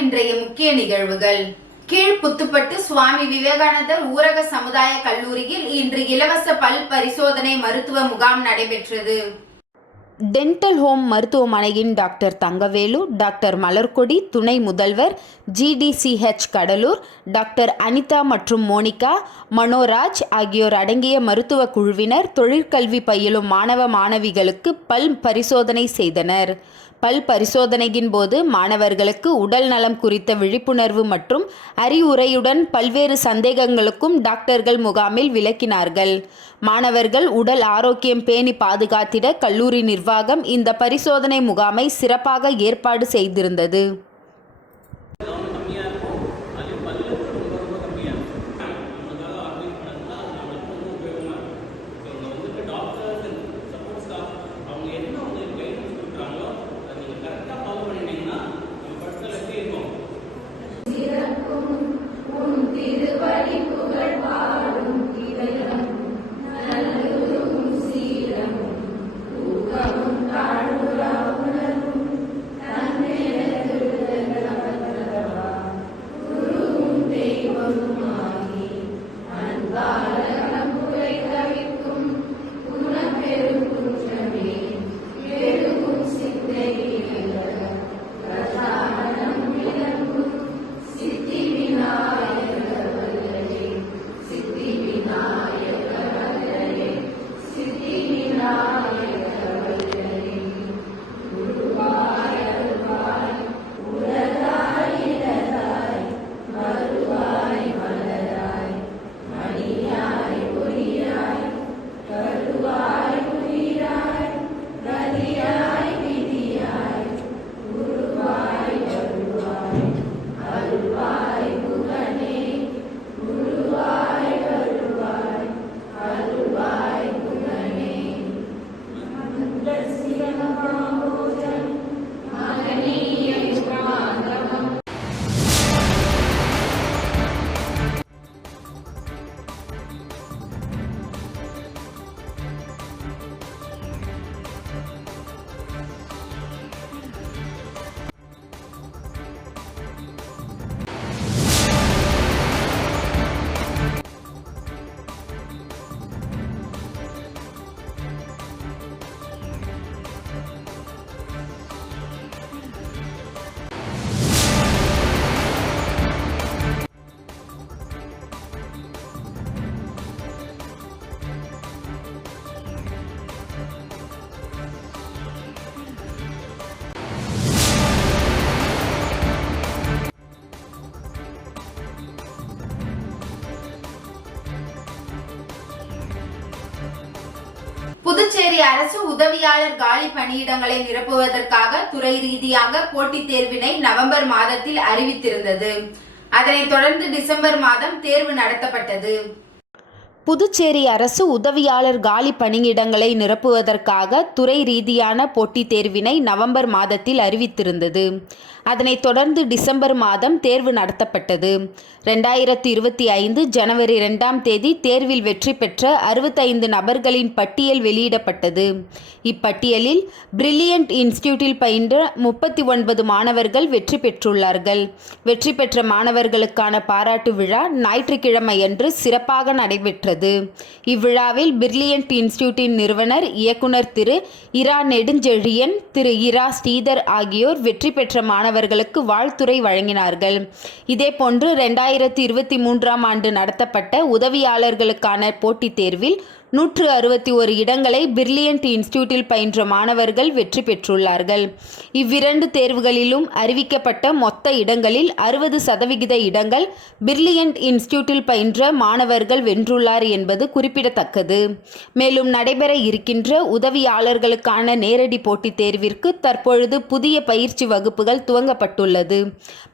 இன்றைய முக்கிய நிகழ்வுகள். கீழ்புத்துப்பட்டு சுவாமி விவேகானந்தர் ஊரக சமுதாய கல்லூரியில் இன்று இலவச பல் பரிசோதனை மருத்துவ முகாம் நடைபெற்றது. டென்டல் ஹோம் மருத்துவமனையின் டாக்டர் தங்கவேலு, டாக்டர் மலர்கொடி, துணை முதல்வர், GDCH கடலூர், டாக்டர் அனிதா மற்றும் மோனிகா, மனோராஜ் ஆகியோர் அடங்கிய மருத்துவ குழுவினர் தொழிற்கல்வி பயிலும் மாணவ மாணவிகளுக்கு பல் பரிசோதனை செய்தனர். பல் பரிசோதனையின் போது மாணவர்களுக்கு உடல் நலம் குறித்த விழிப்புணர்வு மற்றும் அறிவுரையுடன் பல்வேறு சந்தேகங்களுக்கும் டாக்டர்கள் முகாமில் விளக்கினார்கள். மாணவர்கள் உடல் ஆரோக்கியம் பேணி பாதுகாத்திட கல்லூரி நிர்வாகம் இந்த பரிசோதனை முகாமை சிறப்பாக ஏற்பாடு செய்திருந்தது. புதுச்சேரி அரசு உதவியாளர் காலி பணியிடங்களை நிரப்புவதற்காக துறை ரீதியாக போட்டித் தேர்வினை நவம்பர் மாதத்தில் அறிவித்திருந்தது. அதனைத் தொடர்ந்து டிசம்பர் மாதம் தேர்வு நடத்தப்பட்டது. புதுச்சேரி அரசு உதவியாளர் காலி பணியிடங்களை நிரப்புவதற்காக துறை ரீதியான போட்டித் தேர்வினை நவம்பர் மாதத்தில் அறிவித்திருந்தது. அதனைத் தொடர்ந்து டிசம்பர் மாதம் தேர்வு நடத்தப்பட்டது. 2025 ஜனவரி 2ஆம் தேதி தேர்வில் வெற்றி பெற்ற 65 நபர்களின் பட்டியல் வெளியிடப்பட்டது. இப்பட்டியலில் பிரில்லியன்ட் இன்ஸ்டிடியூட்டில் பயின்ற 39 மாணவர்கள் வெற்றி பெற்றுள்ளார்கள். வெற்றி பெற்ற மாணவர்களுக்கான பாராட்டு விழா ஞாயிற்றுக்கிழமையன்று சிறப்பாக நடைபெற்றது. இவ்விழாவில் பிரில்லியன்ட் இன்ஸ்டிடியூட்டின் நிறுவனர் இயக்குனர் திரு இரா நெடுஞ்செழியன், திரு இரா ஸ்ரீதர் ஆகியோர் வெற்றி பெற்ற மாணவர்களுக்கு வாழ்த்துரை வழங்கினார்கள். இதேபோன்று 2023ஆம் ஆண்டு நடத்தப்பட்ட உதவியாளர்களுக்கான போட்டித் தேர்வில் 161 இடங்களை பிரில்லியன்ட் இன்ஸ்டிடியூட்டில் பயின்ற மாணவர்கள் வெற்றி பெற்றுள்ளார்கள். இவ்விரண்டு தேர்வுகளிலும் அறிவிக்கப்பட்ட மொத்த இடங்களில் 60% இடங்கள் பிரில்லியன்ட் இன்ஸ்டிடியூட்டில் பயின்ற மாணவர்கள் வென்றுள்ளார் என்பது குறிப்பிடத்தக்கது. மேலும் நடைபெற இருக்கின்ற உதவியாளர்களுக்கான நேரடி போட்டித் தேர்விற்கு தற்பொழுது புதிய பயிற்சி வகுப்புகள் துவங்கப்பட்டுள்ளது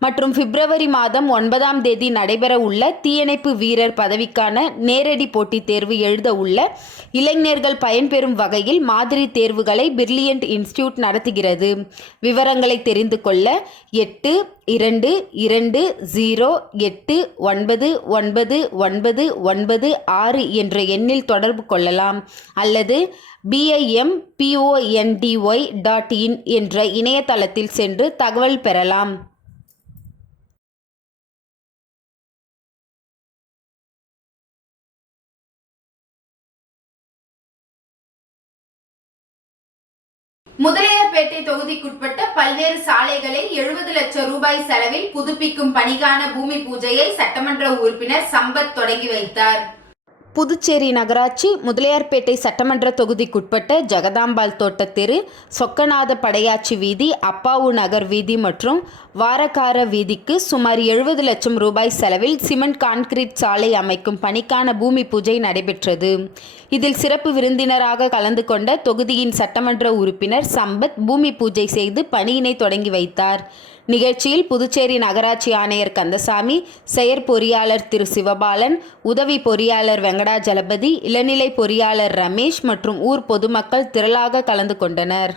மற்றும் பிப்ரவரி மாதம் 9ஆம் தேதி நடைபெற உள்ள தீயணைப்பு வீரர் பதவிக்கான நேரடி போட்டித் தேர்வு எழுத உள்ள இளைஞர்கள் பயன்பெறும் வகையில் மாதிரி தேர்வுகளை பிரில்லியன்ட் இன்ஸ்டிடியூட் நடத்துகிறது. விவரங்களை தெரிந்து கொள்ள 8220899996 என்ற எண்ணில் தொடர்பு கொள்ளலாம் அல்லது BIMPONDY.in என்ற இணையதளத்தில் சென்று தகவல் பெறலாம். முதலியார்பேட்டை தொகுதிக்குட்பட்ட பல்வேறு சாலைகளை 70 லட்சம் ரூபாய் செலவில் புதுப்பிக்கும் பணிக்கான பூமி பூஜையை சட்டமன்ற உறுப்பினர் சம்பத் தொடங்கி வைத்தார். புதுச்சேரி நகராட்சி முதலியார்பேட்டை சட்டமன்ற தொகுதிக்குட்பட்ட ஜெகதாம்பாள் தோட்ட தெரு, சொக்கநாத படையாச்சி வீதி, அப்பாவு நகர் வீதி மற்றும் வாரக்கார வீதிக்கு சுமார் 70 லட்சம் ரூபாய் செலவில் சிமெண்ட் கான்கிரீட் சாலை அமைக்கும் பணிக்கான பூமி பூஜை நடைபெற்றது. இதில் சிறப்பு விருந்தினராக கலந்து கொண்ட தொகுதியின் சட்டமன்ற உறுப்பினர் சம்பத் பூமி பூஜை செய்து பணியினை தொடங்கி வைத்தார். நிகழ்ச்சியில் புதுச்சேரி நகராட்சி ஆணையர் கந்தசாமி, செயற்பொறியாளர் திரு சிவபாலன், உதவி பொறியாளர் வெங்கடாஜலபதி, இளநிலை பொறியாளர் ரமேஷ் மற்றும் ஊர் பொதுமக்கள் திரளாக கலந்து கொண்டனர்.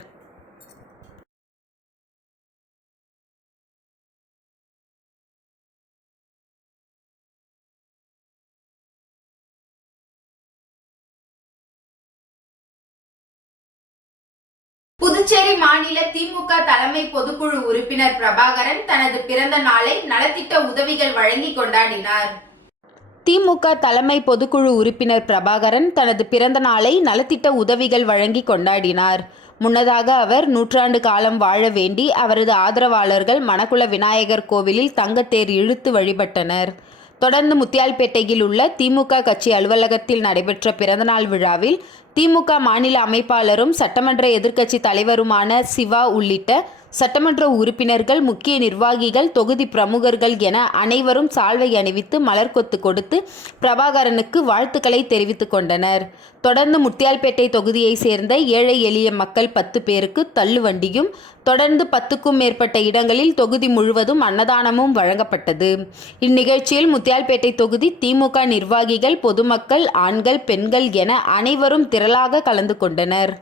புதுச்சேரி மாநில திமுக தலைமை பொதுக்குழு உறுப்பினர் பிரபாகரன் தனது பிறந்த நாளை நலத்திட்ட உதவிகள் வழங்கி கொண்டாடினார். திமுக தலைமை பொதுக்குழு உறுப்பினர் பிரபாகரன் தனது பிறந்த நாளை நலத்திட்ட உதவிகள் வழங்கி கொண்டாடினார். முன்னதாக அவர் 100 ஆண்டு காலம் வாழ வேண்டி அவரது ஆதரவாளர்கள் மணக்குள விநாயகர் கோவிலில் தங்கத்தேர் இழுத்து வழிபட்டனர். தொடர்ந்து முத்தியால்பேட்டையில் உள்ள திமுக கட்சி அலுவலகத்தில் நடைபெற்ற பிறந்தநாள் விழாவில் திமுக மாநில அமைப்பாளரும் சட்டமன்ற எதிர்க்கட்சி தலைவருமான சிவா உள்ளிட்ட சட்டமன்ற உறுப்பினர்கள், முக்கிய நிர்வாகிகள், தொகுதி பிரமுகர்கள் என அனைவரும் சால்வை அணிவித்து மலர்கொத்து கொடுத்து பிரபாகரனுக்கு வாழ்த்துக்களை தெரிவித்துக் கொண்டனர். தொடர்ந்து முத்தியால்பேட்டை தொகுதியை சேர்ந்த ஏழை எளிய மக்கள் 10 பேருக்கு தள்ளுவண்டியும், தொடர்ந்து 10க்கும் மேற்பட்ட இடங்களில் தொகுதி முழுவதும் அன்னதானமும் வழங்கப்பட்டது. இந்நிகழ்ச்சியில் முத்தியால்பேட்டை தொகுதி திமுக நிர்வாகிகள், பொதுமக்கள், ஆண்கள், பெண்கள் என அனைவரும் திரளாக கலந்து கொண்டனர்.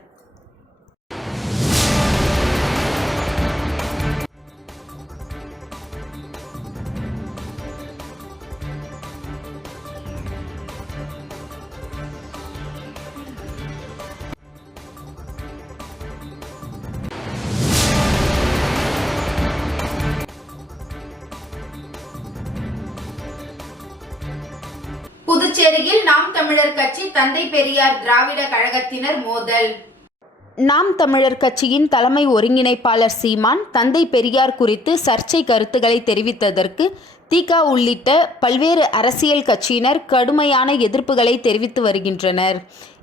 புதுச்சேரியில் நாம் தமிழர் கட்சி தந்தை பெரியார் திராவிட கழகத்தினர் மோதல். நாம் தமிழர் கட்சியின் தலைமை ஒருங்கிணைப்பாளர் சீமான் தந்தை பெரியார் குறித்து சர்ச்சை கருத்துக்களை தெரிவித்ததற்கு திக உள்ளிட்ட பல்வேறு அரசியல் கட்சியினர் கடுமையான எதிர்ப்புகளை தெரிவித்து வருகின்றனர்.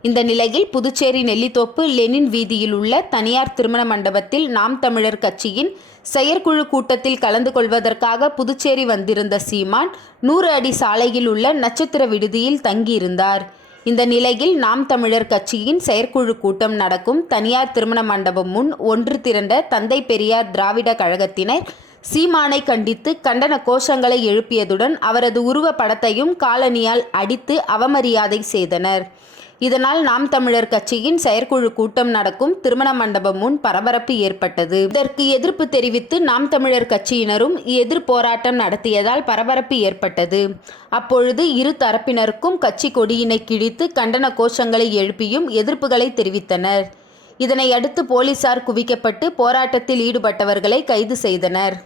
இந்த நிலையில் புதுச்சேரி நெல்லித்தோப்பு லெனின் வீதியில் உள்ள தனியார் திருமண மண்டபத்தில் நாம் தமிழர் கட்சியின் செயற்குழு கூட்டத்தில் கலந்து கொள்வதற்காக புதுச்சேரி வந்திருந்த சீமான் 100 அடி சாலையில் உள்ள நட்சத்திர விடுதியில் தங்கியிருந்தார். இந்த நிலையில் நாம் தமிழர் கட்சியின் செயற்குழு கூட்டம் நடக்கும் தனியார் திருமண மண்டபம் முன் ஒன்று திரண்ட தந்தை பெரியார் திராவிட கழகத்தினர் சீமானை கண்டித்து கண்டன கோஷங்களை எழுப்பியதுடன் அவரது உருவ படத்தையும் காலணியால் அடித்து அவமரியாதை செய்தனர். இதனால் நாம் தமிழர் கட்சியின் செயற்குழு கூட்டம் நடக்கும் திருமண மண்டபம் முன் பரபரப்பு ஏற்பட்டது. இதற்கு எதிர்ப்பு தெரிவித்து நாம் தமிழர் கட்சியினரும் எதிர் போராட்டம் நடத்தியதால் பரபரப்பு ஏற்பட்டது. அப்பொழுது இரு தரப்பினருக்கும் கட்சி கொடியினை கிழித்து கண்டன கோஷங்களை எழுப்பியும் எதிர்ப்புகளை தெரிவித்தனர். இதனை அடுத்து போலீசார் குவிக்கப்பட்டு போராட்டத்தில் ஈடுபட்டவர்களை கைது செய்தனர்.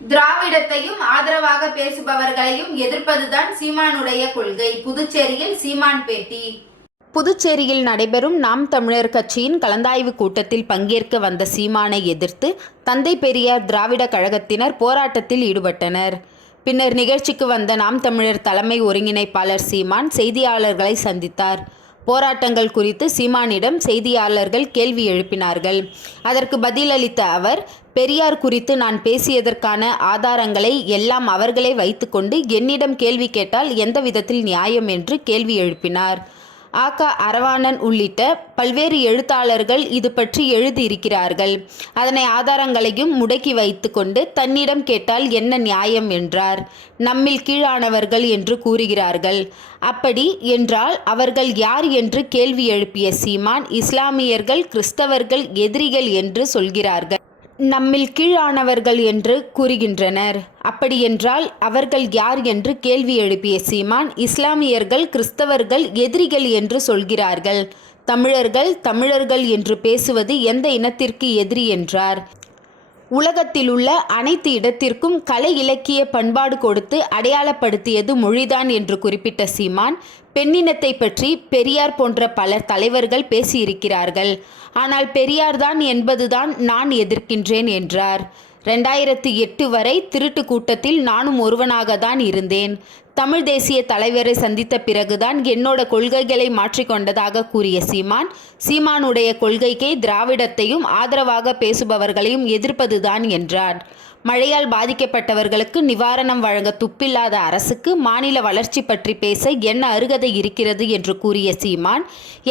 திராவிடத்தையும் ஆதரவாக பேசுபவர்களையும் எதிர்ப்பதுதான் சீமானுடைய கொள்கை. புதுச்சேரியில் சீமான் பேட்டி. புதுச்சேரியில் நடைபெறும் நாம் தமிழர் கட்சியின் கலந்தாய்வு கூட்டத்தில் பங்கேற்க வந்த சீமானை எதிர்த்து தந்தை பெரியார் திராவிட கழகத்தினர் போராட்டத்தில் ஈடுபட்டனர். பின்னர் நிகழ்ச்சிக்கு வந்த நாம் தமிழர் தலைமை ஒருங்கிணைப்பாளர் சீமான் செய்தியாளர்களை சந்தித்தார். போராட்டங்கள் குறித்து சீமானிடம் செய்தியாளர்கள் கேள்வி எழுப்பினார்கள். அதற்கு பதிலளித்த அவர், பெரியார் குறித்து நான் பேசியதற்கான ஆதாரங்களை எல்லாம் அவர்களே வைத்துக்கொண்டு என்னிடம் கேள்வி கேட்டால் எந்த விதத்தில் நியாயம் என்று கேள்வி எழுப்பினார். ஆக அரவாணன் உள்ளிட்ட பல்வேறு எழுத்தாளர்கள் இது பற்றி எழுதியிருக்கிறார்கள். அதனை ஆதாரங்களையும் முடக்கி வைத்து கொண்டு தன்னிடம் கேட்டால் என்ன நியாயம் என்றார். நம்மில் கீழானவர்கள் என்று கூறுகிறார்கள். அப்படி என்றால் அவர்கள் யார் என்று கேள்வி எழுப்பிய சீமான், இஸ்லாமியர்கள், கிறிஸ்தவர்கள் எதிரிகள் என்று சொல்கிறார்கள். நம்மில் கீழானவர்கள் என்று கூறுகின்றனர். அப்படியென்றால் அவர்கள் யார் என்று கேள்வி எழுப்பிய சீமான், இஸ்லாமியர்கள், கிறிஸ்தவர்கள் எதிரிகள் என்று சொல்கிறார்கள். தமிழர்கள் தமிழர்கள் என்று பேசுவது எந்த இனத்திற்கு எதிரி என்றார். உலகத்தில் உள்ள அனைத்து இடத்திற்கும் கலை இலக்கிய பண்பாடு கொடுத்து அடையாளப்படுத்தியது மொழிதான் என்று குறிப்பிட்ட சீமான், பெண்ணினத்தை பற்றி பெரியார் போன்ற பல தலைவர்கள் பேசியிருக்கிறார்கள். ஆனால் பெரியார்தான் என்பதுதான் நான் எதிர்க்கின்றேன் என்றார். 2008 வரை திருட்டு கூட்டத்தில் நானும் ஒருவனாக தான் இருந்தேன். தமிழ் தேசிய தலைவரை சந்தித்த பிறகுதான் என்னோட கொள்கைகளை மாற்றிக்கொண்டதாக கூறிய சீமானுடைய கொள்கைக்கே திராவிடத்தையும் ஆதரவாக பேசுபவர்களையும் எதிர்ப்பதுதான் என்றார். மழையால் பாதிக்கப்பட்டவர்களுக்கு நிவாரணம் வழங்க துப்பில்லாத அரசுக்கு மாநில வளர்ச்சி பற்றி பேச என்ன அருகதை இருக்கிறது என்று கூறிய சீமான்,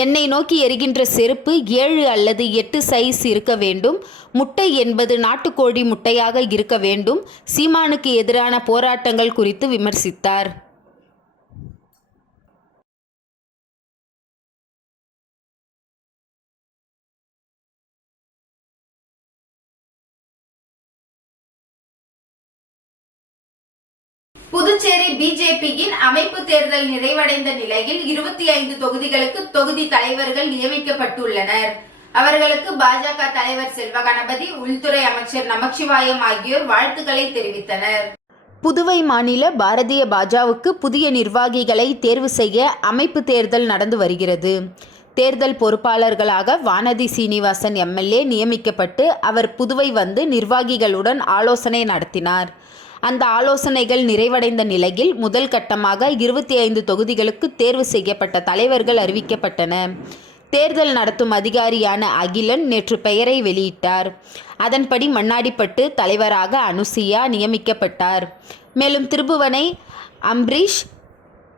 என்னை நோக்கி எரிகின்ற செருப்பு 7 அல்லது 8 சைஸ் இருக்க வேண்டும், முட்டை என்பது நாட்டுக்கோழி முட்டையாக இருக்க வேண்டும். சீமானுக்கு எதிரான போராட்டங்கள் குறித்து விமர்சித்தார். புதுச்சேரி பிஜேபியின் அமைப்பு தேர்தல் நிறைவடைந்த நிலையில் 25 தொகுதிகளுக்கு தொகுதி தலைவர்கள் நியமிக்கப்பட்டுள்ளனர். அவர்களுக்கு பாஜக தலைவர் செல்வகணபதி, உள்துறை அமைச்சர் நமச்சிவாயம் ஆகியோர் வாழ்த்துக்களை தெரிவித்தனர். புதுவை மாநில பாரதிய பாஜகவுக்கு புதிய நிர்வாகிகளை தேர்வு செய்ய அமைப்பு தேர்தல் நடந்து வருகிறது. தேர்தல் பொறுப்பாளர்களாக வானதி சீனிவாசன் எம்எல்ஏ நியமிக்கப்பட்டு அவர் புதுவை வந்து நிர்வாகிகளுடன் ஆலோசனை நடத்தினார். அந்த ஆலோசனைகள் நிறைவடைந்த நிலையில் முதல் கட்டமாக 25 தொகுதிகளுக்கு தேர்வு செய்யப்பட்ட தலைவர்கள் அறிவிக்கப்பட்டன. தேர்தல் நடத்தும் அதிகாரியான அகிலன் நேற்று பெயரை வெளியிட்டார். அதன்படி மண்ணாடிப்பட்டு தலைவராக அனுசியா நியமிக்கப்பட்டார். மேலும் திருபுவனை அம்பரீஷ்,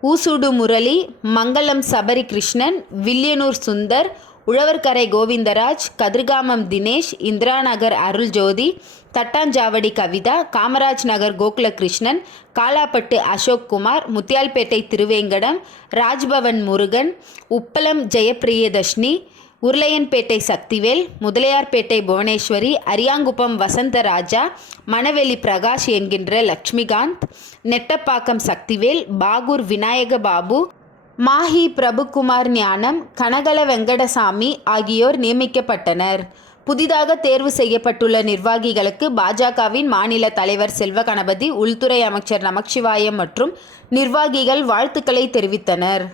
ஊசுடு முரளி, மங்களம் சபரி கிருஷ்ணன், வில்லியனூர் சுந்தர், உழவர்கரை கோவிந்தராஜ், கதிர்காமம் தினேஷ், இந்திராநகர் அருள்ஜோதி, தட்டாஞ்சாவடி கவிதா, காமராஜ் நகர் கோகுலகிருஷ்ணன், காலாப்பட்டு அசோக்குமார், முத்தியால்பேட்டை திருவேங்கடம், ராஜ்பவன் முருகன், உப்பளம் ஜெயப்பிரியதர்ஷினி, உருளையன்பேட்டை சக்திவேல், முதலியார்பேட்டை புவனேஸ்வரி, அரியாங்குப்பம் வசந்தராஜா, மணவெளி பிரகாஷ் என்கின்ற லட்சுமிகாந்த், நெட்டப்பாக்கம் சக்திவேல், பாகூர் விநாயக பாபு, மாஹி பிரபுகுமார் ஞானம், கனகல வெங்கடசாமி ஆகியோர் நியமிக்கப்பட்டனர். புதிதாக தேர்வு செய்யப்பட்டுள்ள நிர்வாகிகளுக்கு பாஜகவின் மாநில தலைவர் செல்வகணபதி, உள்துறை அமைச்சர் நமச்சிவாயம் மற்றும் நிர்வாகிகள் வாழ்த்துக்களை தெரிவித்தனர்.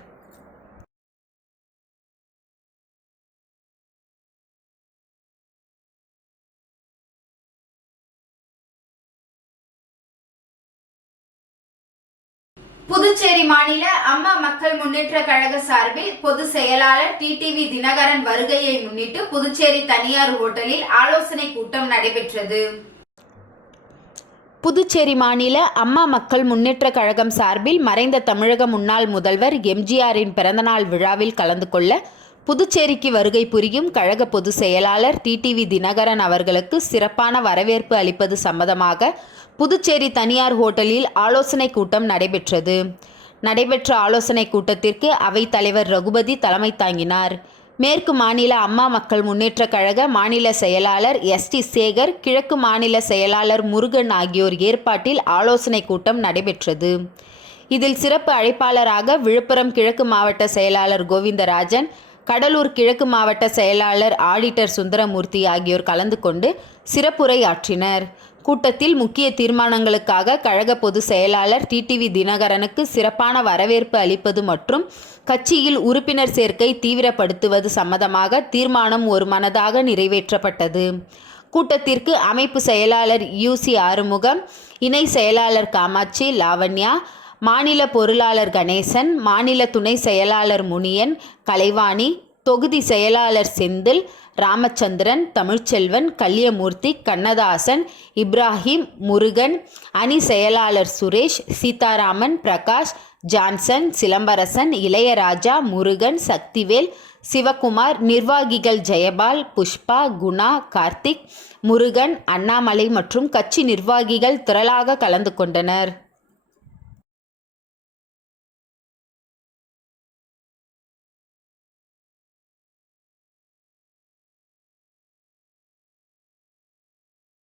புதுச்சேரி மாநில அம்மா மக்கள் முன்னேற்ற கழக சார்பில் பொதுச் செயலாளர் டிடிவி தினகரன் வருகையை முன்னிட்டு புதுச்சேரி தனியார் ஹோட்டலில் ஆலோசனை கூட்டம் நடைபெற்றது. புதுச்சேரி மாநில அம்மா மக்கள் முன்னேற்ற கழகம் சார்பில் மறைந்த தமிழக முன்னாள் முதல்வர் எம்ஜிஆரின் பிறந்தநாள் விழாவில் கலந்து கொள்ள புதுச்சேரிக்கு வருகை புரியும் கழக பொதுச் செயலாளர் டிடிவி தினகரன் அவர்களுக்கு சிறப்பான வரவேற்பு அளிப்பது சம்பந்தமாக புதுச்சேரி தனியார் ஹோட்டலில் ஆலோசனை கூட்டம் நடைபெற்றது. நடைபெற்ற ஆலோசனை கூட்டத்திற்கு அவைத் தலைவர் ரகுபதி தலைமை தாங்கினார். மேற்கு மாநில அம்மா மக்கள் முன்னேற்ற கழக மாநில செயலாளர் எஸ்டி சேகர், கிழக்கு மாநில செயலாளர் முருகன் ஆகியோர் ஏற்பாட்டில் ஆலோசனை கூட்டம் நடைபெற்றது. இதில் சிறப்பு அழைப்பாளராக விழுப்புரம் கிழக்கு மாவட்ட செயலாளர் கோவிந்தராஜன், கடலூர் கிழக்கு மாவட்ட செயலாளர் ஆடிட்டர் சுந்தரமூர்த்தி ஆகியோர் கலந்து கொண்டு சிறப்புரை ஆற்றினர். கூட்டத்தில் முக்கிய தீர்மானங்களுக்காக கழக பொதுச் செயலாளர் டிடிவி தினகரனுக்கு சிறப்பான வரவேற்பு அளிப்பது மற்றும் கட்சியில் உறுப்பினர் சேர்க்கை தீவிரப்படுத்துவது சம்பந்தமாக தீர்மானம் ஒருமனதாக நிறைவேற்றப்பட்டது. கூட்டத்திற்கு அமைப்பு செயலாளர் யூசி ஆறுமுகம், இணை செயலாளர் காமாட்சி, லாவண்யா, மாநில பொருளாளர் கணேசன், மாநில துணை செயலாளர் முனியன், கலைவாணி, தொகுதி செயலாளர் செந்தில், ராமச்சந்திரன், தமிழ்ச்செல்வன், கல்யமூர்த்தி, கண்ணதாசன், இப்ராஹிம், முருகன், அணி செயலாளர் சுரேஷ், சீதாராமன், பிரகாஷ், ஜான்சன், சிலம்பரசன், இளையராஜா, முருகன், சக்திவேல், சிவகுமார், நிர்வாகிகள் ஜெயபால், புஷ்பா, குணா, கார்த்திக், முருகன், அண்ணாமலை மற்றும் கட்சி நிர்வாகிகள் திரளாக கலந்து கொண்டனர்.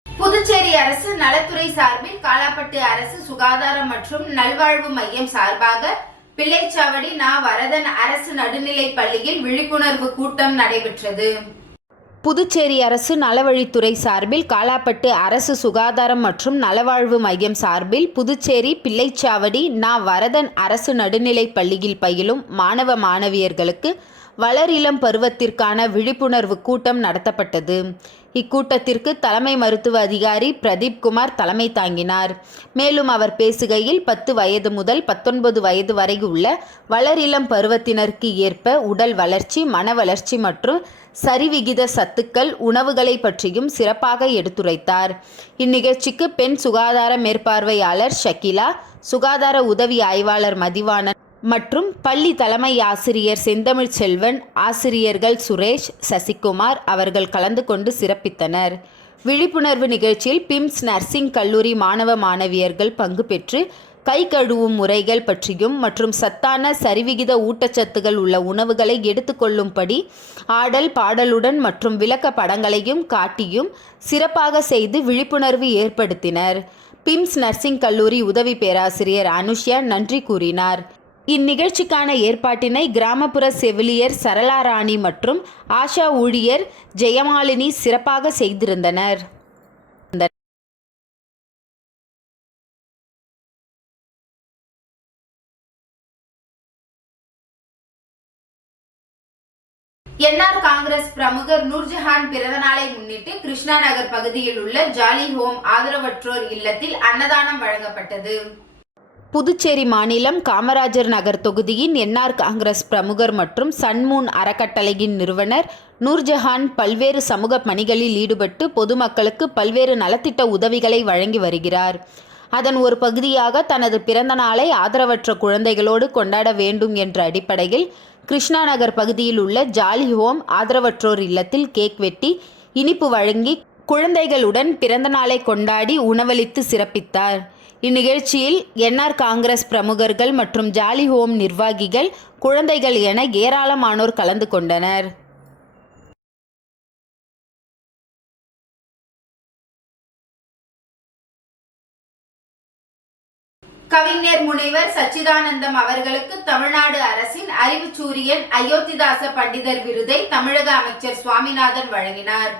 புதுச்சேரி அரசு நலத்துறை சார்பில் காலாப்பட்டு அரசு சுகாதாரம் மற்றும் நல்வாழ்வு மையம் சார்பாக பிள்ளைச்சாவடி நா. வரதன் அரசு நடுநிலைப் பள்ளியில் விழிப்புணர்வு கூட்டம் நடைபெற்றது. புதுச்சேரி அரசு நலவழித்துறை சார்பில் காலாப்பட்டு அரசு சுகாதாரம் மற்றும் நலவாழ்வு மையம் சார்பில் புதுச்சேரி பிள்ளைச்சாவடி வரதன் அரசு நடுநிலைப் பள்ளியில் பயிலும் மாணவ மாணவியர்களுக்கு வளர் இளம் பருவத்திற்கான விழிப்புணர்வு கூட்டம் நடத்தப்பட்டது. இக்கூட்டத்திற்கு தலைமை மருத்துவ அதிகாரி பிரதீப் குமார் தலைமை தாங்கினார். மேலும் அவர் பேசுகையில் 10 வயது முதல் 19 வயது வரை உள்ள வளர் இளம் பருவத்தினருக்கு ஏற்ப உடல் வளர்ச்சி, மன வளர்ச்சி மற்றும் சரிவிகித சத்துக்கள் உணவுகளை பற்றியும் சிறப்பாக எடுத்துரைத்தார். இந்நிகழ்ச்சிக்கு பெண் சுகாதார மேற்பார்வையாளர் ஷகிலா, சுகாதார உதவி ஆய்வாளர் மதிவாணன் மற்றும் பள்ளி தலைமை ஆசிரியர் செந்தமிழ் செல்வன், ஆசிரியர்கள் சுரேஷ், சசிகுமார் அவர்கள் கலந்து கொண்டு சிறப்பித்தனர். விழிப்புணர்வு நிகழ்ச்சியில் பிம்ஸ் நர்சிங் கல்லூரி மாணவ மாணவியர்கள் பங்கு பெற்று கை கழுவும் முறைகள் பற்றியும் மற்றும் சத்தான சரிவிகித ஊட்டச்சத்துகள் உள்ள உணவுகளை எடுத்துக்கொள்ளும்படி ஆடல் பாடலுடன் மற்றும் விளக்க படங்களையும் காட்டியும் சிறப்பாக செய்து விழிப்புணர்வு ஏற்படுத்தினர். பிம்ஸ் நர்சிங் கல்லூரி உதவி பேராசிரியர் அனுஷ்யா நன்றி கூறினார். இந்நிகழ்ச்சிக்கான ஏற்பாட்டினை கிராமப்புற செவிலியர் சரளாராணி மற்றும் ஆஷா ஊழியர் ஜெயமாலினி சிறப்பாக செய்திருந்தனர். என்ஆர் காங்கிரஸ் பிரமுகர் நூர்ஜஹான் பிறந்தநாளை முன்னிட்டு கிருஷ்ணா நகர் பகுதியில் உள்ள ஜாலி ஹோம் ஆதரவற்றோர் இல்லத்தில் அன்னதானம் வழங்கப்பட்டது. புதுச்சேரி மாநிலம் காமராஜர் நகர் தொகுதியின் என்ஆர் காங்கிரஸ் பிரமுகர் மற்றும் சன்மூன் அறக்கட்டளையின் நிறுவனர் நூர்ஜஹான் பல்வேறு சமூக பணிகளில் ஈடுபட்டு பொதுமக்களுக்கு பல்வேறு நலத்திட்ட உதவிகளை வழங்கி வருகிறார். அதன் ஒரு பகுதியாக தனது பிறந்த நாளை ஆதரவற்ற குழந்தைகளோடு கொண்டாட வேண்டும் என்ற அடிப்படையில் கிருஷ்ணா நகர் பகுதியில் உள்ள ஜாலி ஹோம் ஆதரவற்றோர் இல்லத்தில் கேக் வெட்டி இனிப்பு வழங்கி குழந்தைகளுடன் பிறந்த நாளை கொண்டாடி உணவளித்து சிறப்பித்தார். இந்நிகழ்ச்சியில் என்ஆர் காங்கிரஸ் பிரமுகர்கள் மற்றும் ஜாலி ஹோம் நிர்வாகிகள், குழந்தைகள் என ஏராளமானோர் கலந்து கொண்டனர். கவிஞர் முனைவர் சச்சிதானந்தம் அவர்களுக்கு தமிழ்நாடு அரசின் அறிவுச்சூரியன் அயோத்திதாச பண்டிதர் விருதை தமிழக அமைச்சர் சுவாமிநாதன் வழங்கினார்.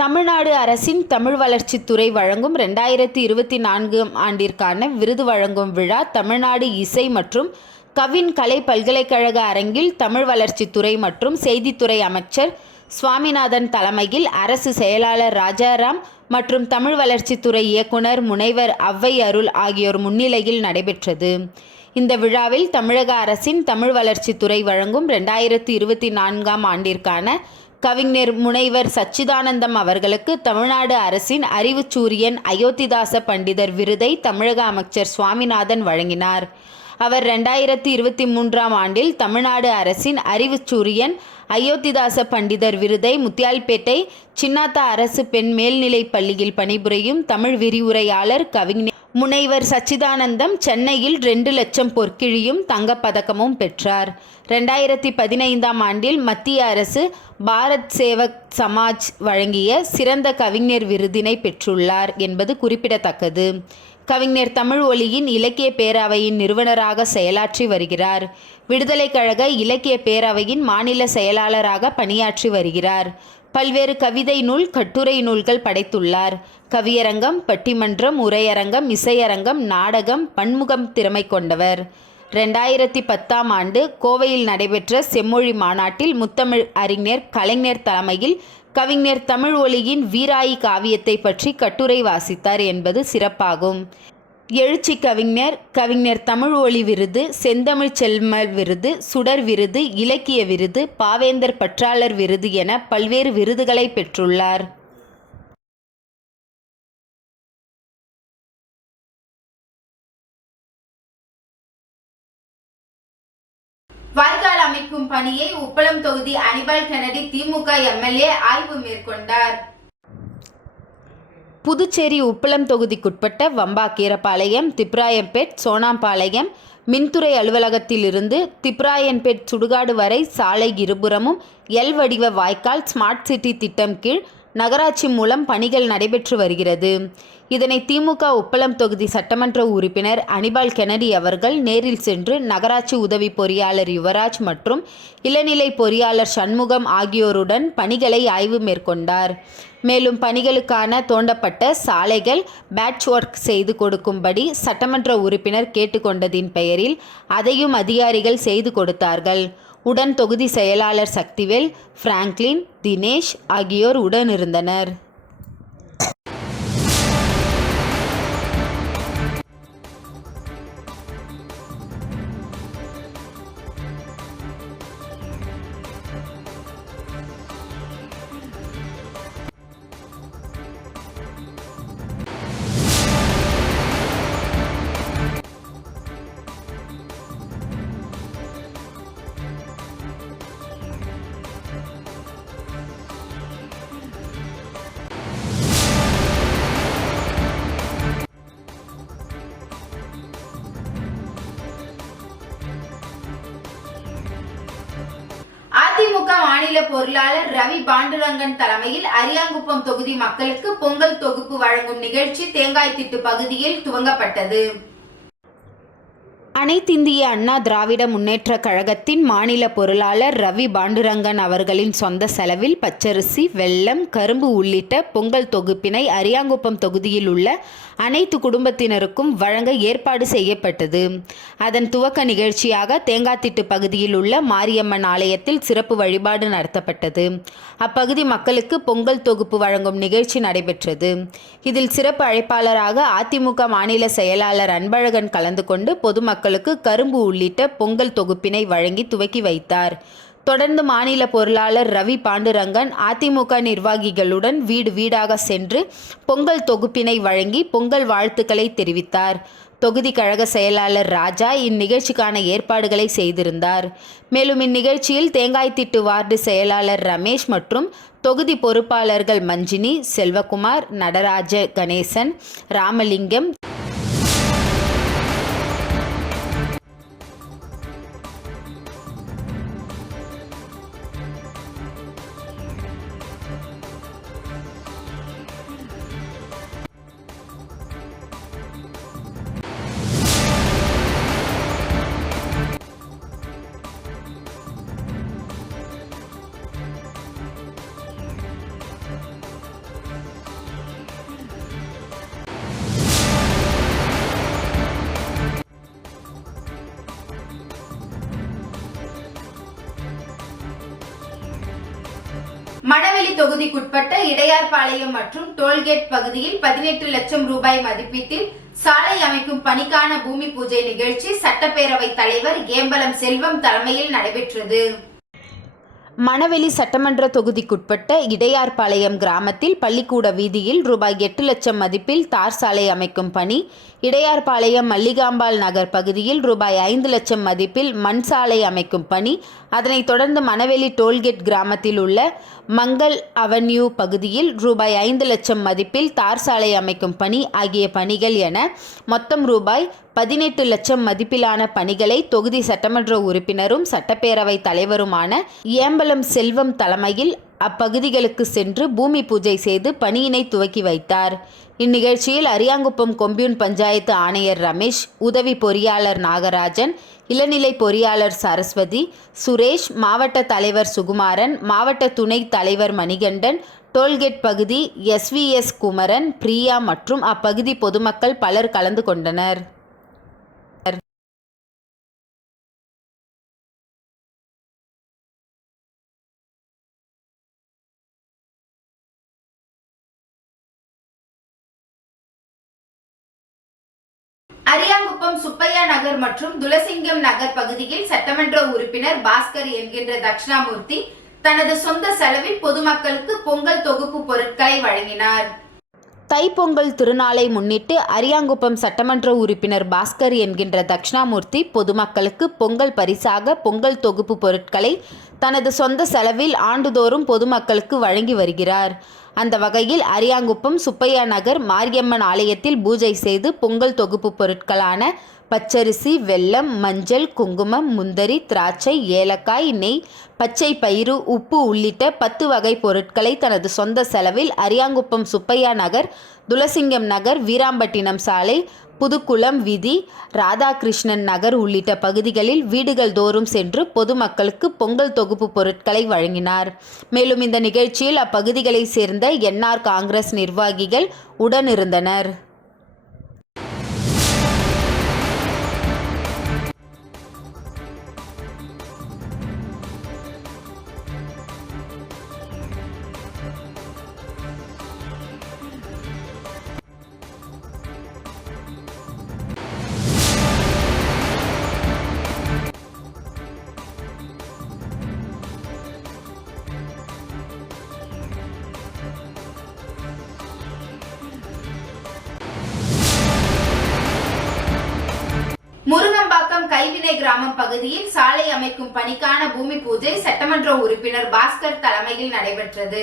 தமிழ்நாடு அரசின் தமிழ் வளர்ச்சித்துறை வழங்கும் 2024 ஆண்டிற்கான விருது வழங்கும் விழா தமிழ்நாடு இசை மற்றும் கவின் கலை பல்கலைக்கழக அரங்கில் தமிழ் வளர்ச்சித்துறை மற்றும் செய்தித்துறை அமைச்சர் சுவாமிநாதன் தலைமையில் அரசு செயலாளர் ராஜாராம் மற்றும் தமிழ் வளர்ச்சித்துறை இயக்குனர் முனைவர் அவ்வை அருள் ஆகியோர் முன்னிலையில் நடைபெற்றது. இந்த விழாவில் தமிழக அரசின் தமிழ் வளர்ச்சித்துறை வழங்கும் 2024 ஆண்டிற்கான கவிஞர் முனைவர் சச்சிதானந்தம் அவர்களுக்கு தமிழ்நாடு அரசின் அறிவுச்சூரியன் அயோத்திதாச பண்டிதர் விருதை தமிழக அமைச்சர் சுவாமிநாதன் வழங்கினார். அவர் 2023 ஆண்டில் தமிழ்நாடு அரசின் அறிவுச்சூரியன் அயோத்திதாச பண்டிதர் விருதை முத்தியால்பேட்டை சின்னாத்தா அரசு பெண் மேல்நிலைப் பள்ளியில் பணிபுரியும் தமிழ் விரிவுரையாளர் கவிஞர் முனைவர் சச்சிதானந்தம் சென்னையில் 2 லட்சம் பொற்கிழியும் தங்கப்பதக்கமும் பெற்றார். 2015 ஆண்டில் மத்திய அரசு பாரத் சேவக் சமாஜ் வழங்கிய சிறந்த கவிஞர் விருதினை பெற்றுள்ளார் என்பது குறிப்பிடத்தக்கது. கவிஞர் தமிழ் ஒலியின் இலக்கிய பேரவையின் நிறுவனராக செயலாற்றி வருகிறார். விடுதலை கழக இலக்கிய பேரவையின் மாநில செயலாளராக பணியாற்றி வருகிறார். பல்வேறு கவிதை நூல், கட்டுரை நூல்கள் படைத்துள்ளார். கவியரங்கம், பட்டிமன்றம், உரையரங்கம், இசையரங்கம், நாடகம், பன்முகம் திறமை கொண்டவர். 2010 ஆண்டு கோவையில் நடைபெற்ற செம்மொழி மாநாட்டில் முத்தமிழ் அறிஞர் கலைஞர் தலைமையில் கவிஞர் தமிழ் ஒலியின் வீராயி காவியத்தை பற்றி கட்டுரை வாசித்தார் என்பது சிறப்பாகும். எழுச்சி கவிஞர், கவிஞர் தமிழ் ஒலி விருது, செந்தமிழ் செல்மல் விருது, சுடர் விருது, இலக்கிய விருது, பாவேந்தர் பற்றாளர் விருது என பல்வேறு விருதுகளை பெற்றுள்ளார். வாய்க்கால் அமைக்கும் பணியை உப்பளம் தொகுதி அனிபால் கென்னடி திமுக எம்எல்ஏ ஆய்வு மேற்கொண்டார். புதுச்சேரி உப்பளம் தொகுதிக்குட்பட்ட வம்பாக்கீரபாளையம், திப்ராயம்பேட், சோனாம்பாளையம் மின்துறை அலுவலகத்திலிருந்து திப்ராயன்பேட் சுடுகாடு வரை சாலை இருபுறமும் எல் வடிவ வாய்க்கால் ஸ்மார்ட் சிட்டி திட்டம் கீழ் நகராட்சி மூலம் பணிகள் நடைபெற்று வருகிறது. இதனை திமுக உப்பளம் தொகுதி சட்டமன்ற உறுப்பினர் அனிபால் கென்னடி அவர்கள் நேரில் சென்று நகராட்சி உதவி பொறியாளர் யுவராஜ் மற்றும் இளநிலை பொறியாளர் சண்முகம் ஆகியோருடன் பணிகளை ஆய்வு மேற்கொண்டார். மேலும் பணிகளுக்கான தோண்டப்பட்ட சாலைகள் பேட்ச் ஒர்க் செய்து கொடுக்கும்படி சட்டமன்ற உறுப்பினர் கேட்டுக்கொண்டதின் பெயரில் அதையும் அதிகாரிகள் செய்து கொடுத்தார்கள். உடன் தொகுதி செயலாளர் சக்திவேல், பிராங்க்லின், தினேஷ் ஆகியோர் உடனிருந்தனர். அதிமுக மாநில பொருளாளர் ரவி பாண்டுரங்கன் தலைமையில் அரியாங்குப்பம் தொகுதி மக்களுக்கு பொங்கல் தொகுப்பு வழங்கும் நிகழ்ச்சி தேங்காய்த்திட்டு பகுதியில் துவங்கப்பட்டது. அனைத்திந்திய அண்ணா திராவிட முன்னேற்றக் கழகத்தின் மாநில பொருளாளர் ரவி பாண்டுரங்கன் அவர்களின் சொந்த செலவில் பச்சரிசி, வெல்லம், கரும்பு உள்ளிட்ட பொங்கல் தொகுப்பினை அரியாங்குப்பம் தொகுதியில் உள்ள அனைத்து குடும்பத்தினருக்கும் வழங்க ஏற்பாடு செய்யப்பட்டது. அதன் துவக்க நிகழ்ச்சியாக தேங்காய்த்திட்டு பகுதியில் உள்ள மாரியம்மன் ஆலயத்தில் சிறப்பு வழிபாடு நடத்தப்பட்டது. அப்பகுதி மக்களுக்கு பொங்கல் தொகுப்பு வழங்கும் நிகழ்ச்சி நடைபெற்றது. இதில் சிறப்பு அழைப்பாளராக அதிமுக மாநில செயலாளர் அன்பழகன் கலந்து கொண்டு பொதுமக்களுக்கு கரும்பு உள்ளிட்ட பொங்கல் தொகுப்பினை வழங்கி துவக்கி வைத்தார். தொடர்ந்து மாநில பொருளாளர் ரவி பாண்டுரங்கன் அதிமுக நிர்வாகிகளுடன் வீடு வீடாக சென்று பொங்கல் தொகுப்பினை வழங்கி பொங்கல் வாழ்த்துக்களை தெரிவித்தார். தொகுதி கழக செயலாளர் ராஜா இந்நிகழ்ச்சிக்கான ஏற்பாடுகளை செய்திருந்தார். மேலும் இந்நிகழ்ச்சியில் தேங்காய்த்திட்டு வார்டு செயலாளர் ரமேஷ் மற்றும் தொகுதி பொறுப்பாளர்கள் மஞ்சினி, செல்வகுமார், நடராஜ கணேசன், ராமலிங்கம், மணவெளி தொகுதிக்குட்பட்ட இடையார்பாளையம் மற்றும் டோல்கேட் பகுதியில் 18 லட்சம் ரூபாய் மதிப்பீட்டில் சாலை அமைக்கும் பணிக்கான பூமி பூஜை நிகழ்ச்சி சட்டப்பேரவை தலைவர் ஏம்பலம் செல்வம் தலைமையில் நடைபெற்றது. மணவெளி சட்டமன்ற தொகுதிக்குட்பட்ட இடையார்பாளையம் கிராமத்தில் பள்ளிக்கூட வீதியில் ரூபாய் 8 லட்சம் மதிப்பில் தார் சாலை அமைக்கும் பணி, இடையார்பாளையம் மல்லிகாம்பாள் நகர் பகுதியில் ரூபாய் 5 லட்சம் மதிப்பில் மண் சாலை அமைக்கும் பணி, அதனைத் தொடர்ந்து மணவெளி டோல்கேட் கிராமத்தில் உள்ள மங்கள் அவென்யூ பகுதியில் ரூபாய் 5 லட்சம் மதிப்பில் தார் சாலை அமைக்கும் பணி ஆகிய பணிகள் என மொத்தம் ரூபாய் 18 லட்சம் மதிப்பிலான பணிகளை தொகுதி சட்டமன்ற உறுப்பினரும் சட்டப்பேரவை தலைவருமான ஏம்பலம் செல்வம் தலைமையில் அப்பகுதிகளுக்கு சென்று பூமி பூஜை செய்து பணியினை துவக்கி வைத்தார். இந்நிகழ்ச்சியில் அரியாங்குப்பம் கொம்யூன் பஞ்சாயத்து ஆணையர் ரமேஷ், உதவி பொறியாளர் நாகராஜன், இளநிலை பொறியாளர் சரஸ்வதி, சுரேஷ், மாவட்ட தலைவர் சுகுமாரன், மாவட்ட துணை தலைவர் மணிகண்டன், டோல்கேட் பகுதி SVS குமரன், பிரியா மற்றும் அப்பகுதி பொதுமக்கள் பலர் கலந்து கொண்டனர். அரியாங்குப்பம் சுப்பையா நகர் மற்றும் துளசிங்கம் நகர் பகுதியில் சட்டமன்ற உறுப்பினர் பாஸ்கர் என்கின்ற தட்சிணாமூர்த்தி தனது சொந்த செலவில் பொதுமக்களுக்கு பொங்கல் தொகுப்பு பொருட்களை வழங்கினார். தைப்பொங்கல் திருநாளை முன்னிட்டு அரியாங்குப்பம் சட்டமன்ற உறுப்பினர் பாஸ்கர் என்கின்ற தட்சிணாமூர்த்தி பொதுமக்களுக்கு பொங்கல் பரிசாக பொங்கல் தொகுப்பு பொருட்களை தனது சொந்த செலவில் ஆண்டுதோறும் பொதுமக்களுக்கு வழங்கி வருகிறார். அந்த வகையில் அரியாங்குப்பம் சுப்பையா நகர் மாரியம்மன் ஆலயத்தில் பூஜை செய்து பொங்கல் தொகுப்பு பொருட்களான பச்சரிசி, வெல்லம், மஞ்சள், குங்குமம், முந்திரி, திராட்சை, ஏலக்காய், நெய், பச்சை பயிறு, உப்பு உள்ளிட்ட 10 வகை பொருட்களை தனது சொந்த செலவில் அரியாங்குப்பம் சுப்பையா நகர், துளசிங்கம் நகர், வீராம்பட்டினம் சாலை, புதுக்குளம் வீதி, ராதாகிருஷ்ணன் நகர் உள்ளிட்ட பகுதிகளில் வீடுகள் தோறும் சென்று பொதுமக்களுக்கு பொங்கல் தொகுப்பு பொருட்களை வழங்கினார். மேலும் இந்த நிகழ்ச்சியில் அப்பகுதிகளைச் சேர்ந்த என்ஆர் காங்கிரஸ் நிர்வாகிகள் உடனிருந்தனர். முருங்கம்பாக்கம் கைவினை கிராமம் பகுதியில் சாலை அமைக்கும் பணிக்கான பூமி பூஜை சட்டமன்ற உறுப்பினர் பாஸ்கர் தலைமையில் நடைபெற்றது.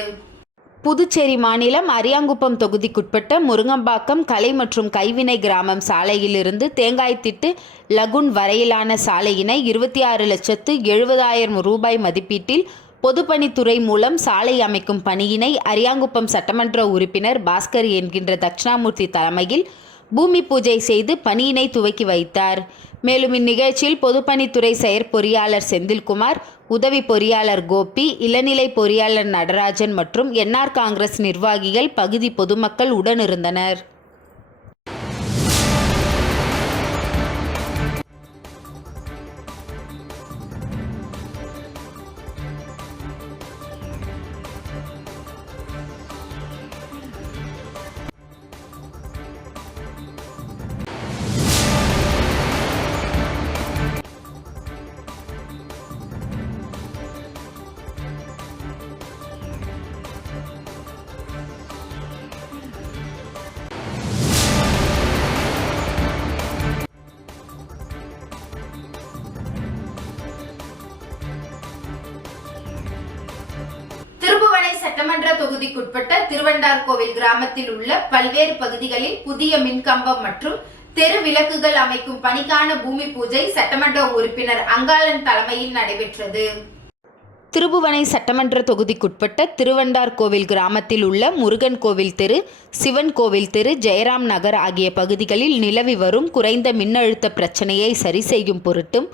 புதுச்சேரி மாநிலம் அரியாங்குப்பம் தொகுதிக்குட்பட்ட முருங்கம்பாக்கம் கலை மற்றும் கைவினை கிராமம் சாலையிலிருந்து தேங்காய்த்திட்டு லகுன் வரையிலான சாலையினை 26,70,000 ரூபாய் மதிப்பீட்டில் பொதுப்பணித்துறை மூலம் சாலை அமைக்கும் பணியினை அரியாங்குப்பம் சட்டமன்ற உறுப்பினர் பாஸ்கர் என்கின்ற தட்சிணாமூர்த்தி தலைமையில் பூமி பூஜை செய்து பணியினை துவக்கி வைத்தார். மேலும் இந்நிகழ்ச்சியில் பொதுப்பணித்துறை செயற்பொறியாளர் செந்தில்குமார், உதவி பொறியாளர் கோபி, இளநிலை பொறியாளர் நடராஜன் மற்றும் என்ஆர் காங்கிரஸ் நிர்வாகிகள், பகுதி பொதுமக்கள் உடனிருந்தனர். சட்டமன்ற தொகுதிக்குட்பட்ட திருவண்டார்கோவில் கிராமத்தில் உள்ள பல்வேறு பகுதிகளில் புதிய மின்கம்பம் மற்றும் தெரு விளக்குகள் அமைக்கும் பணிக்கான பூமி பூஜை சட்டமன்ற உறுப்பினர் அங்காளன் தலைமையில் நடைபெற்றது. திருபுவனை சட்டமன்ற தொகுதிக்குட்பட்ட திருவண்டார்கோவில் கிராமத்தில் உள்ள முருகன் கோவில் தெரு, சிவன் கோவில் தெரு, ஜெயராம் நகர் ஆகிய பகுதிகளில் நிலவி வரும் குறைந்த மின்னழுத்த பிரச்சனையை சரி செய்யும் பொருட்டும்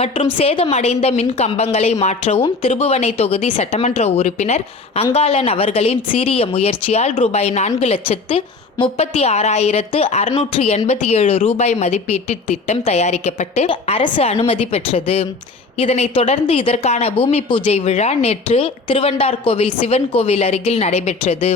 மற்றும் சேதமடைந்த மின் கம்பங்களை மாற்றவும் திருபுவனை தொகுதி சட்டமன்ற உறுப்பினர் அங்காளன் அவர்களின் சீரிய முயற்சியால் ரூபாய் 4,36,687 ரூபாய் மதிப்பீட்டு திட்டம் தயாரிக்கப்பட்டு அரசு அனுமதி பெற்றது. இதனைத் தொடர்ந்து இதற்கான பூமி பூஜை விழா நேற்று திருவண்டார்கோவில் சிவன் கோவில் அருகில் நடைபெற்றது.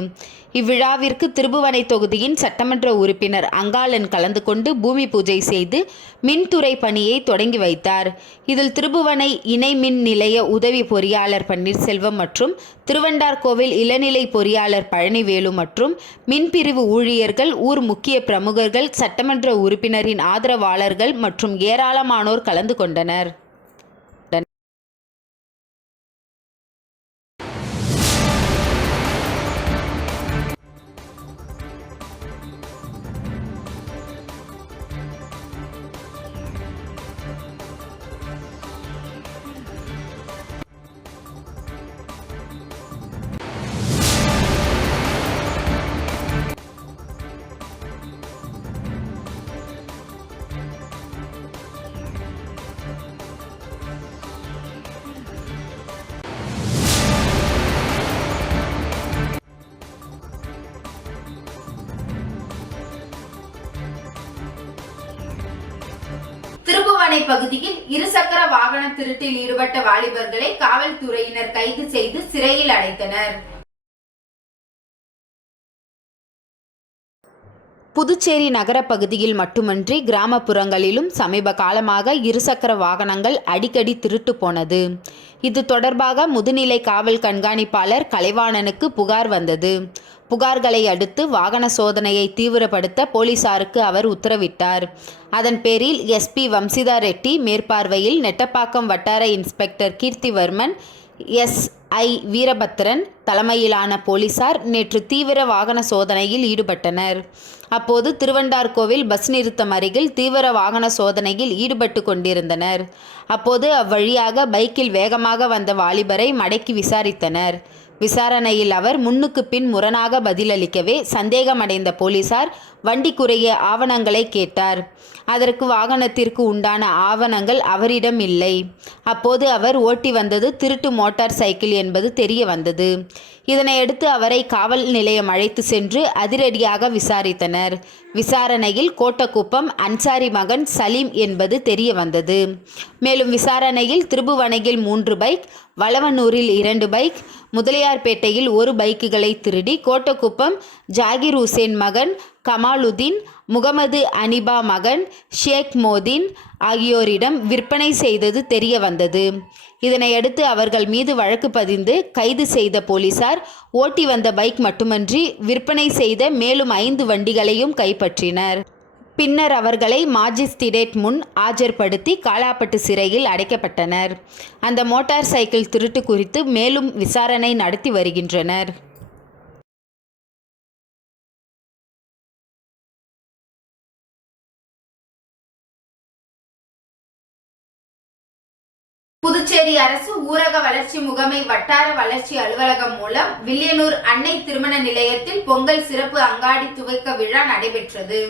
இவ்விழாவிற்கு திருபுவனை தொகுதியின் சட்டமன்ற உறுப்பினர் அங்காளன் கலந்து கொண்டு பூமி பூஜை செய்து மின்துறை பணியை தொடங்கி வைத்தார். இதில் திருபுவனை இணை மின் நிலைய உதவி பொறியாளர் பன்னீர்செல்வம் மற்றும் திருவண்டார்கோவில் இளநிலை பொறியாளர் பழனிவேலு மற்றும் மின்பிரிவு ஊழியர்கள், ஊர் முக்கிய பிரமுகர்கள், சட்டமன்ற உறுப்பினரின் ஆதரவாளர்கள் மற்றும் ஏராளமானோர் கலந்து கொண்டனர். திருபுவனை பகுதியில் இருசக்கர வாகன திருட்டில் ஈடுபட்ட வாலிபர்களை காவல்துறையினர் கைது செய்து சிறையில் அடைத்தனர். புதுச்சேரி நகர பகுதியில் மட்டுமன்றி கிராமப்புறங்களிலும் சமீப காலமாக இருசக்கர வாகனங்கள் அடிக்கடி திருட்டு போனது. இது தொடர்பாக முதுநிலை காவல் கண்காணிப்பாளர் கலைவாணனுக்கு புகார் வந்தது. புகார்களை அடுத்து வாகன சோதனையை தீவிரப்படுத்த போலீசாருக்கு அவர் உத்தரவிட்டார். அதன் பேரில் எஸ்பி வம்சிதா ரெட்டி மேற்பார்வையில் நெட்டப்பாக்கம் வட்டார இன்ஸ்பெக்டர் கீர்த்திவர்மன், எஸ்.ஐ. வீரபத்திரன் தலைமையிலான போலீசார் நேற்று தீவிர வாகன சோதனையில் ஈடுபட்டனர். அப்போது திருவண்டார்கோவில் பஸ் நிறுத்தம் அருகில் தீவிர வாகன சோதனையில் ஈடுபட்டு கொண்டிருந்தனர். அப்போது அவ்வழியாக பைக்கில் வேகமாக வந்த வாலிபரை மடக்கி விசாரித்தனர். விசாரணையில் அவர் முன்னுக்கு பின் முரணாக பதிலளிக்கவே சந்தேகமடைந்த போலீசார் வண்டிக்குரிய ஆவணங்களை கேட்டார். அதற்கு வாகனத்திற்கு உண்டான ஆவணங்கள் அவரிடம் இல்லை. அப்போது அவர் ஓட்டி வந்தது திருட்டு மோட்டார் சைக்கிள் என்பது தெரிய வந்தது. இதனையடுத்து அவரை காவல் நிலையம் அழைத்து சென்று அதிரடியாக விசாரித்தனர். விசாரணையில் கோட்டக்குப்பம் அன்சாரி மகன் சலீம் என்பது தெரிய வந்தது. மேலும் விசாரணையில் திருபுவனையில் 3 பைக், வளவனூரில் 2 பைக், முதலியார்பேட்டையில் 1 பைக்குகளை திருடி கோட்டக்குப்பம் ஜாகிர் உசேன் மகன் கமாலுதீன், முகமது அனிபா மகன் ஷேக் மோதீன் ஆகியோரிடம் விற்பனை செய்தது தெரிய வந்தது. இதனையடுத்து அவர்கள் மீது வழக்கு பதிந்து கைது செய்த போலீசார் ஓட்டி வந்த பைக் மட்டுமன்றி விற்பனை செய்த மேலும் 5 வண்டிகளையும் கைப்பற்றினர். பின்னர் அவர்களை மாஜிஸ்திரேட் முன் ஆஜர்படுத்தி காலாப்பட்டு சிறையில் அடைக்கப்பட்டனர். அந்த மோட்டார் சைக்கிள் திருட்டு குறித்து மேலும் விசாரணை நடத்தி வருகின்றனர். புதுச்சேரி அரசு ஊரக வளர்ச்சி முகமை வட்டார வளர்ச்சி அலுவலகம் மூலம் வில்லியனூர் அன்னை திருமண நிலையத்தில் பொங்கல் சிறப்பு அங்காடி துவக்க விழா நடைபெற்றது.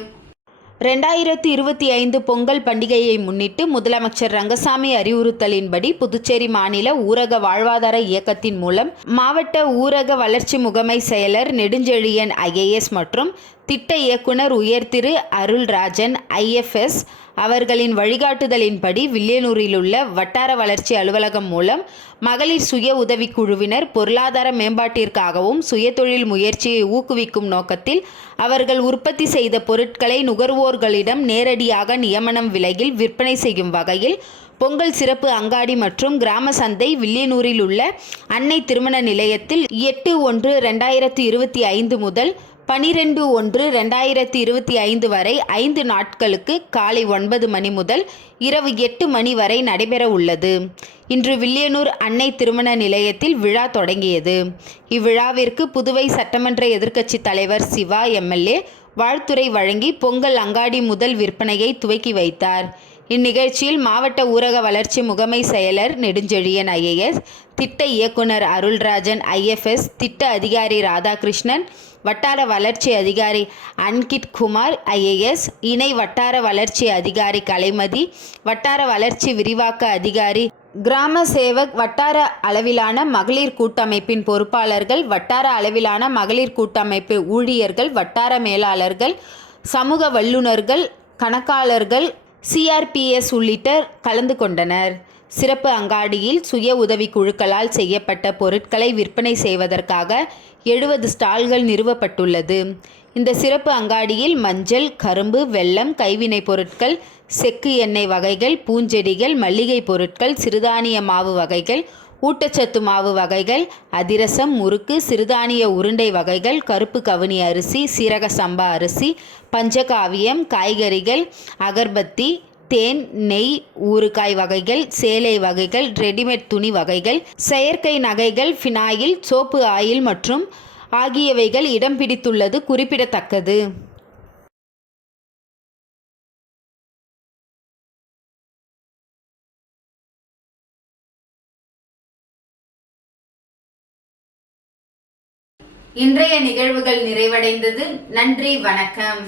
2025 பொங்கல் பண்டிகையை முன்னிட்டு முதலமைச்சர் ரங்கசாமி அறிவுறுத்தலின்படி புதுச்சேரி மாநில ஊரக வாழ்வாதார இயக்கத்தின் மூலம் மாவட்ட ஊரக வளர்ச்சி முகமை செயலர் நெடுஞ்செழியன் IAS மற்றும் திட்ட இயக்குனர் உயர்திரு அருள்ராஜன் IFS அவர்களின் வழிகாட்டுதலின்படி வில்லியனூரில் உள்ள வட்டார வளர்ச்சி அலுவலகம் மூலம் மகளிர் சுய உதவிக்குழுவினர் பொருளாதார மேம்பாட்டிற்காகவும் சுயதொழில் முயற்சியை ஊக்குவிக்கும் நோக்கத்தில் அவர்கள் உற்பத்தி செய்த பொருட்களை நுகர்வோர்களிடம் நேரடியாக நியமனம் விலையில் விற்பனை செய்யும் வகையில் பொங்கல் சிறப்பு அங்காடி மற்றும் கிராம சந்தை வில்லியனூரில் உள்ள அன்னை திருமண நிலையத்தில் 8/1/2025 முதல் 12/1/2025 வரை 5 நாட்களுக்கு காலை 9 மணி முதல் இரவு 8 மணி வரை நடைபெற உள்ளது. இன்று வில்லியனூர் அன்னை திருமண நிலையத்தில் விழா தொடங்கியது. இவ்விழாவிற்கு புதுவை சட்டமன்ற எதிர்க்கட்சி தலைவர் சிவா MLA வாழ்த்துரை வழங்கி பொங்கல் அங்காடி முதல் விற்பனையை துவக்கி வைத்தார். இந்நிகழ்ச்சியில் மாவட்ட ஊரக வளர்ச்சி முகமை செயலர் நெடுஞ்செழியன் IAS, திட்ட இயக்குனர் அருள்ராஜன் IFS, திட்ட அதிகாரி ராதாகிருஷ்ணன், வட்டார வளர்ச்சி அதிகாரி அன்கிட் குமார் IAS, இணை வட்டார வளர்ச்சி அதிகாரி கலைமதி, வட்டார வளர்ச்சி விரிவாக்க அதிகாரி கிராம சேவக், வட்டார அளவிலான மகளிர் கூட்டமைப்பின் பொறுப்பாளர்கள், வட்டார அளவிலான மகளிர் கூட்டமைப்பு ஊழியர்கள், வட்டார மேலாளர்கள், சமூக வல்லுநர்கள், கணக்காளர்கள், CRPS உள்ளிட்டோர் கலந்து கொண்டனர். சிறப்பு அங்காடியில் சுய உதவி குழுக்களால் செய்யப்பட்ட பொருட்களை விற்பனை செய்வதற்காக 70 ஸ்டால்கள் நிறுவப்பட்டுள்ளது. இந்த சிறப்பு அங்காடியில் மஞ்சள், கரும்பு, வெல்லம், கைவினைப் பொருட்கள், செக்கு எண்ணெய் வகைகள், பூஞ்செடிகள், மல்லிகை பொருட்கள், சிறுதானிய மாவு வகைகள், ஊட்டச்சத்து மாவு வகைகள், அதிரசம், முறுக்கு, சிறுதானிய உருண்டை வகைகள், கருப்பு கவுனி அரிசி, சீரக சம்பா அரிசி, பஞ்சகாவியம், காய்கறிகள், அகர்பத்தி, தேன், நெய், ஊறுகாய் வகைகள், சேலை வகைகள், ரெடிமேட் துணி வகைகள், செயற்கை நகைகள், ஃபினாயில், சோப்பு ஆயில் மற்றும் ஆகியவைகள் இடம் பிடித்துள்ளது குறிப்பிடத்தக்கது. இன்றைய நிகழ்வுகள் நிறைவடைந்தது. நன்றி, வணக்கம்.